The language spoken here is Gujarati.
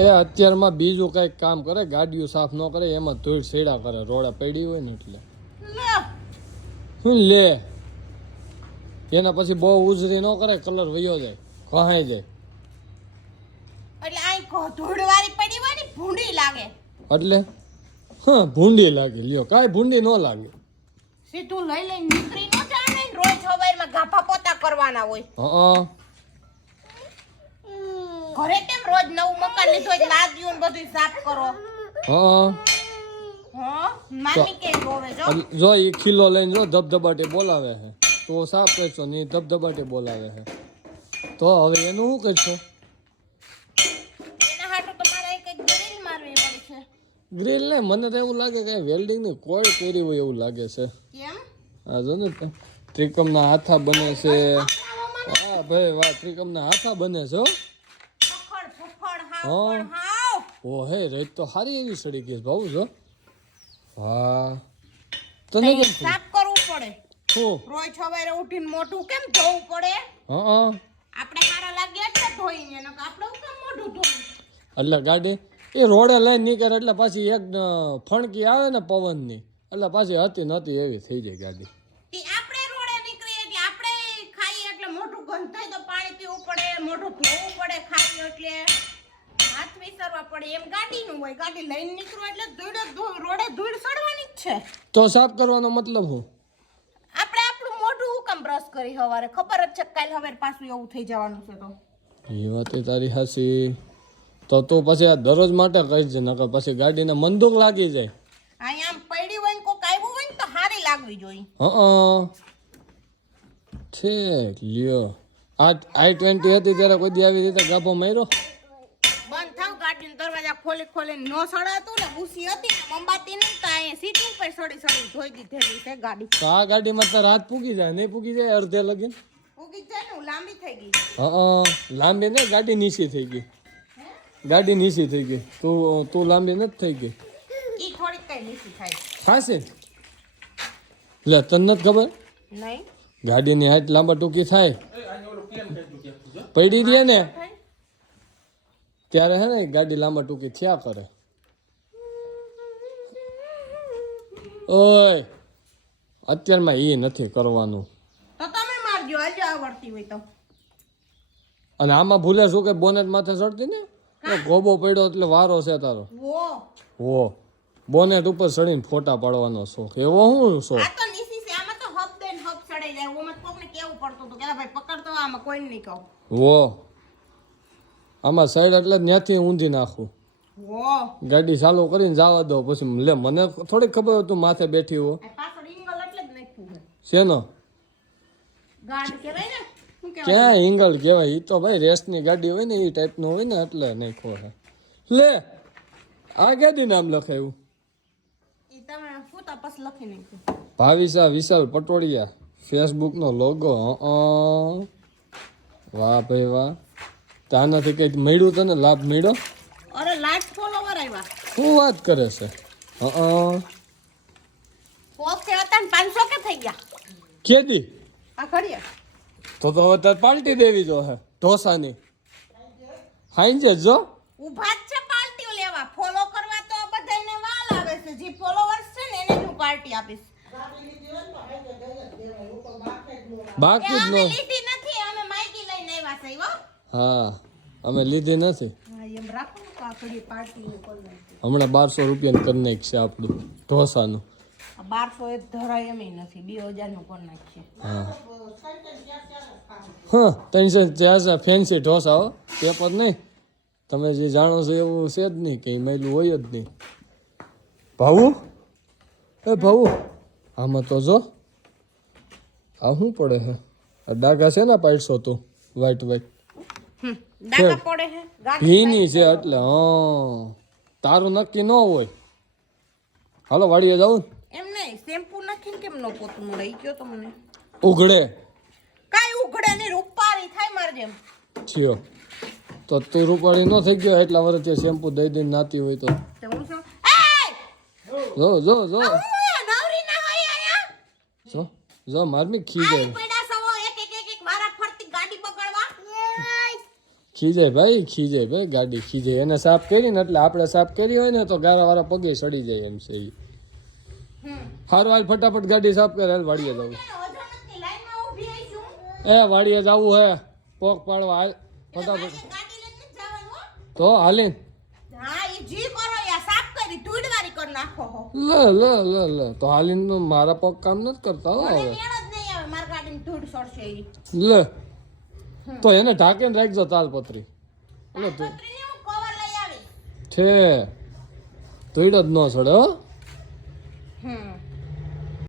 એ અત્યારમાં બીજું કંઈક કામ કરે, ગાડીઓ સાફ ન કરે, એમાં ધૂળ છેડા કરે, રોડા પડી હોય ને એટલે શું લે. એના પછી બહુ ઉજરી ન કરે, કલર વયો જાય, ખહાઈ જાય. એટલે આ ધૂળવાળી પડી હોય ને ભૂંડી લાગે. એટલે હા ભૂંડી લાગે. લ્યો કાંઈ ભૂંડી ન લાગે. સીધું લઈ લઈને નીકળી ન જાય ને. રોજ સવારમાં ગાભા પોતા કરવાના હોય. ઘરે કેમ રોજ નવું મકાન લીધું એટલે લાગ્યું ને બધું સાફ કરો. મામી કે જોવે જો એ ખીલો લઈને જો ધબધબાટી બોલાવે છે તો સાફ કરશો ને ધબધબાટી બોલાવે છે તો હવે એનું શું કરશો? એના હાટુ તમારે એક ગ્રીલ મારવી પડશે. ગ્રીલ ને મને તો એવું લાગે કે વેલ્ડિંગ ની કોઈ કરી હોય એવું લાગે છે. કેમ? હા જો ને ત્રિકમના હાથા બને છે. વાહ ભાઈ વાહ, ત્રિકમના હાથા બને છે. ઓ હે રેત તો સારી એવી સડી ગઈ ભાવ જો. હા તને કેમ સાફ કરવું પડે? રોજ સવારે ઉઠીને મોઢું કેમ ધોવું પડે? આપણે સારા લાગે એટલે ધોઈને નક આપણે કેમ મોઢું ધોવું? એટલે ગાડી એ રોડે લઈને નીકળે એટલે પાછી એક ફણકી આવે ને પવનની એટલે પાછી હતી નતી એવી થઈ જાય ગાડી. આપણે રોડે નીકળીએ એટલે આપણે ખાઈએ એટલે મોઢું ગંધાય તો પાણી પીવું પડે, મોઢું ધોવું પડે ખાઈએ એટલે હાથ વિસરવા પડે. એમ ગાડીનું હોય, ગાડી લઈને નીકળો એટલે રોડે ધૂળ સડવાની જ છે. તો સાફ કરવાનો મતલબ શું? આપણે આપણું મોઢું હું કેમ બ્રશ કરી સવારે? ખબર જ છે કાલ હવે પાછું એવું થઈ જવાનું છે. તો એ વાત તારી હાસી. તો તું પછી આ દરરોજ માટે કહી જ નકર પછી ગાડીને મંદુક લાગી જાય. અહીંયા આમ પડી હોય ને કોક આવ્યું હોય ને તો હારી લાગવી જોઈએ. ઠીક લ્યો. I-20 હતી ત્યારે કોઈ દી આવી રીતે ગાભો માર્યો? બંધ થાવ, ગાડીનો દરવાજા ખોલીને નો સડાતું ને ઉસી હતી ને મંબાતી ને તો અહીંયા સીટ ઉપર સડી ધોઈ દીધેલી છે ગાડી. તો આ ગાડીમાં તાર હાથ પૂગી જાય નહીં પૂગી જાય અડધે લગીન? પૂગી જાય ને, લાંબી થઈ ગઈ. લાંબી ને ગાડી નીચી થઈ ગઈ. ગાડી નીચી થઈ ગઈ. તું લાંબી નથી થઈ ગઈ. ઈ થોડીક કઈ નીચી થાય. ખાશે લે તને નથી ખબર? નહીં. ગાડીની હાઈટ લાંબા ટૂંકી થાય પડી દે ને ત્યારે હે ને ગાડી લાંબા ટૂંકી થયા કરે. ઓય અત્યારમાં એ નથી કરવાનું. તો તમે મારજો આજે આવડતી હોય તો. અને આમાં ભૂલે શું કે બોનેટ માથે ચડતી ને ગોબો પડ્યો એટલે વારો છે તારો. હો બોનેટ ઉપર ચડીને ફોટા પાડવાનો શોખ એવો શું શોખ? આ તો નીસી છે, આમાં તો હબ દેન હબ ચડાઈ જાય. ઓમાં કોકને કેવું પડતું તો કે ભાઈ પકડતો, આમાં કોઈ નહીં કહું. હો આમાં સાઈડ એટલે ત્યાંથી ઊંધી નાખું. ગાડી ચાલુ કરીને જવા દો પછી લે મને થોડી ખબર હોય તું માથે બેઠી હો. પાછળ ઇંગલ એટલે જ નાખ્યું શેનો? ગાડ કહેવાય ને. શું કહેવાય? ક્યાં ઇંગલ કહેવાય? એ તો ભાઈ રેસની ગાડી હોય ને એ ટાઈપનું હોય ને એટલે નાખો છે. લે આ ગાડી નામ લખાયું? એ તમે શું તપાસ લખી નાખ્યું? ભાવિસા વિશાલ પટોડિયા, ફેસબુકનો લોગો. વાહ ભાઈ વાહ. ત્યાંનાથી કંઈક મળ્યું તને લાભ મળ્યો? અરે લાઈક ફોલોવર આવ્યા. શું વાત કરે છે? પોતે હતા ને 500 કે થઈ ગયા. કેદી? આ ઘડીએ તો હવે તાર પાર્ટી દેવી જો હે ઢોસાની. હાઈજે જો ઊભા જ છે પાર્ટીઓ લેવા. ફોલો કરવા તો બધાયને વાલ આવે છે. જે ફોલોવર્સ છે ને એને હું પાર્ટી આપીશ. બાકી જ અમે નો. લીધી નથી, અમે માઈકી લઈને આવ્યા છે. હા અમે લીધી નથી. એમ રાખો ને તો આ ઘડી પાર્ટી નું કરી નાખી. હમણાં 1200 રૂપિયાનું કરી નાખશે આપણું ઢોસાનું. 1200 એક ધરાય એમ નથી, 2000 નું કરી નાખીએ. હા 300 ફેન્સી ઢોસા હો પેપર નહીં. તમે જે જાણો છો એવું છે જ નહીં, કંઈ મેલું હોય જ નહીં. ભાવું એ ભાવું આમાં તો જો આ શું પડે છે? આ ડાઘા છે ને પાડશો તું વ્હાઈટ ડાકા પડે છે ગાડી ભીની છે એટલે. તારું નક્કી ન હોય. હાલો વાડીએ જાઉં. એમ નહીં, શેમ્પુ નાખીને કેમ નો પોતું લઈ ગયો તો મને ઉઘડે કાઈ ઉઘડે ને રૂપારી થાય માર જેમ થયો તો તું રૂપાળી ન થઈ ગયો એટલા વર્ષથી શેમ્પુ દઈ દઈને નાતી હોય તો. હું શું જો જો જો નવરી ના હોય આયા જો મારમી ખી જાય. પેડા સવો એક વારા ફરતી ગાડી પકડવા ખીજાય ભાઈ ગાડી ખીજાય. એને સાફ કરી ને એટલે આપણે સાફ કરી હોય ને તો ગારા વાળા પગે સડી જાય એમ છે ઈ. હારું હાલ ફટાફટ ગાડી સાફ કરે. હાલ વાડીએ જવું. ઓઝોનની લાઈનમાં ઊભી રહી છું. વાડીએ જવું હે પોક પાડવા. હાલ ફટાફટ. ગાડી લઈને જ જવાનું હો. તો હાલીન હા ઈ જી કરો યા સાફ કરી ધૂળવારી કરી નાખો હો. લ તો હાલીન તો મારા પગ કામ નથી કરતા હો મને હવે. મેળ જ નહીં આવે મારી ગાડીમાં ધૂળ સડશે ઈ. લે તો એને ઢાંકીને રાખજો તાલપત્રી. એટલે તું પત્રીને હું કવર લઈ આવી. છે ધોઈડ જ ન સડે હો. હમ